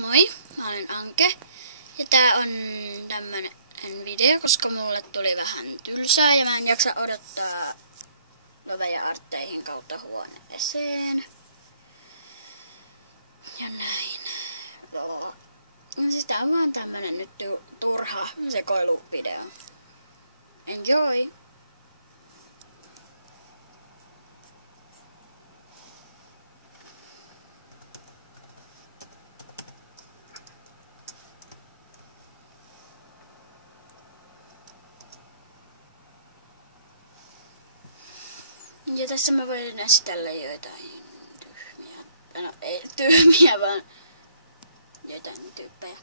Moi, mä olen Anke ja tää on tämmönen video, koska mulle tuli vähän tylsää ja mä en jaksa odottaa Loveja Artteihin kautta huoneeseen. Ja näin. No siis tää on vaan tämmönen nyt turha sekoiluvideo. Enjoy! Ja tässä mä voin esitellä joitain tyhmiä, no ei tyhmiä, vaan joitain tyyppejä.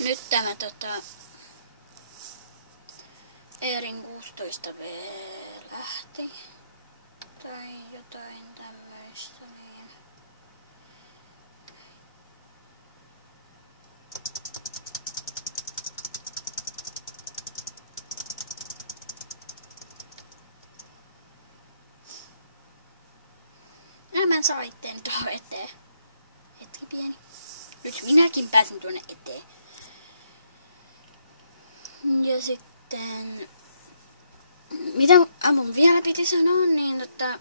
Nyt tämä Eerin 16V lähti tai jotain tämmöistä niin. Mä en saa itteeni tuohon eteen. Hetki pieni. Nyt minäkin pääsen tuonne eteen. Ja sitten mitä mun vielä piti sanoa, niin että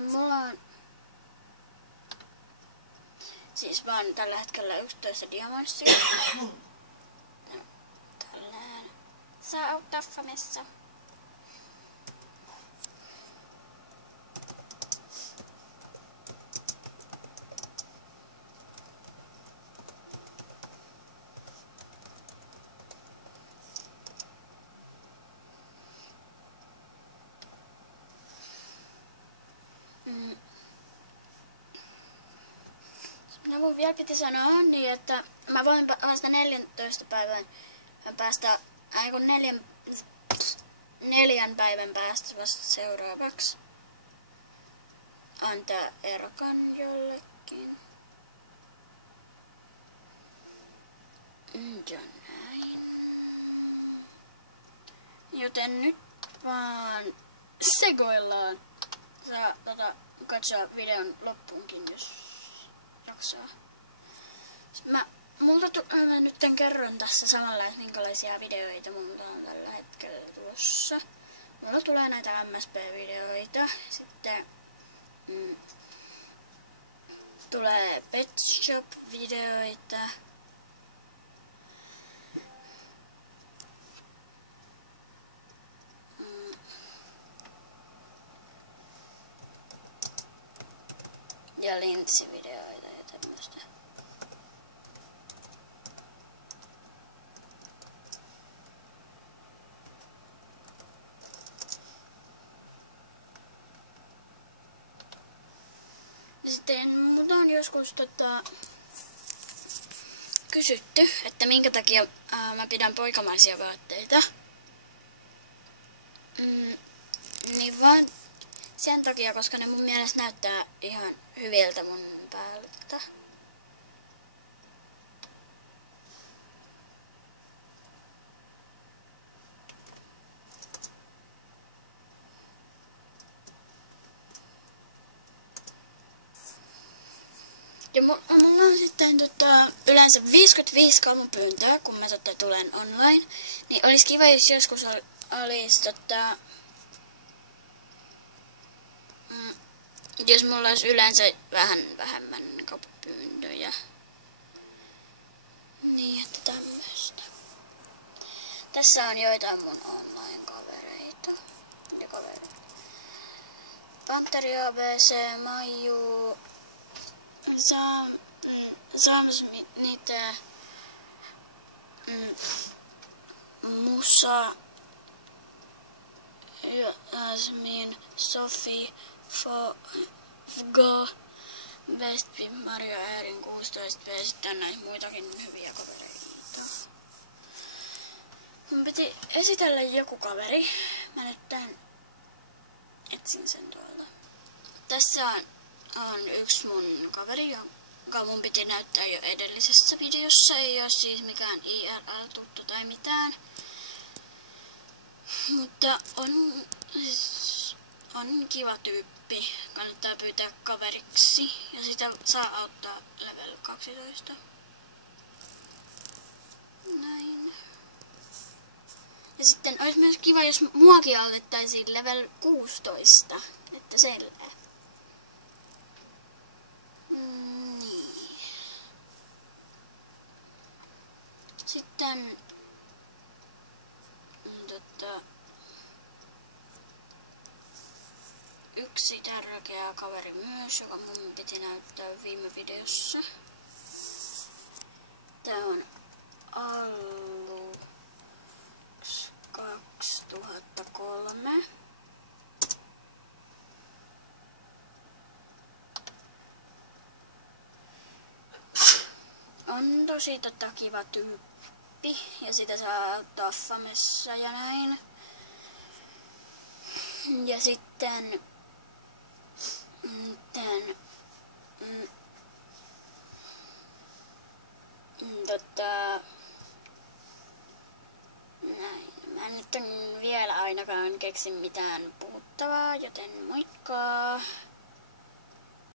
mulla on siis vaan tällä hetkellä 11 diamanssia. Tällään saa auttaa famessa. No mun vielä piti sanoa niin, että mä voin vasta 14 päivän päästä, kun neljän päivän päästä vasta seuraavaksi antaa Erkan jollekin. Ja näin. Joten nyt vaan sekoillaan. Saa katsoa videon loppuunkin, jos jaksaa. Mä nyt kerron tässä samalla, että minkälaisia videoita mulla on tällä hetkellä tulossa. Mulla tulee näitä MSP-videoita, sitten tulee Pet Shop-videoita. Ja linssivideoita ja tämmöstä. Ja sitten mut on joskus kysytty, että minkä takia mä pidän poikamaisia vaatteita. Niin vaan sen takia, koska ne mun mielestä näyttää ihan hyviltä mun päältä. Ja mulla on sitten yleensä 55 kalmupyyntöä, kun mä tulen online. Niin olisi kiva, jos joskus olisi jos mulla olisi yleensä vähän vähemmän kauppapyyntöjä. Niin, että tämmöstä. Tässä on joitain mun online-kavereita. Ja kavereita. Panteri ABC, Maiju, Sam Smith, Musa, Jasmin, Sofi, Fgo, Bestpip, Mario, Eerin 16V, sitten on näitä muitakin hyviä kavereita. Mun piti esitellä joku kaveri. Mä nyt etsin sen tuolta. Tässä on yksi mun kaveri, jonka mun piti näyttää jo edellisessä videossa. Ei ole siis mikään IRL-tuttu tai mitään. Mutta on kiva tyyppi. Kannattaa pyytää kaveriksi. Ja sitä saa auttaa level 12. Näin. Ja sitten olisi myös kiva, jos muakin autettaisiin level 16. Että selvää. Niin. Sitten yksi tärkeä kaveri myös, joka mun piti näyttää viime videossa. Tää on Allux 2003. On tosi kiva tyyppi ja sitä saa auttaa famessa ja näin. Ja sitten näin. Mä nyt en vielä ainakaan keksi mitään puhuttavaa, joten moikka!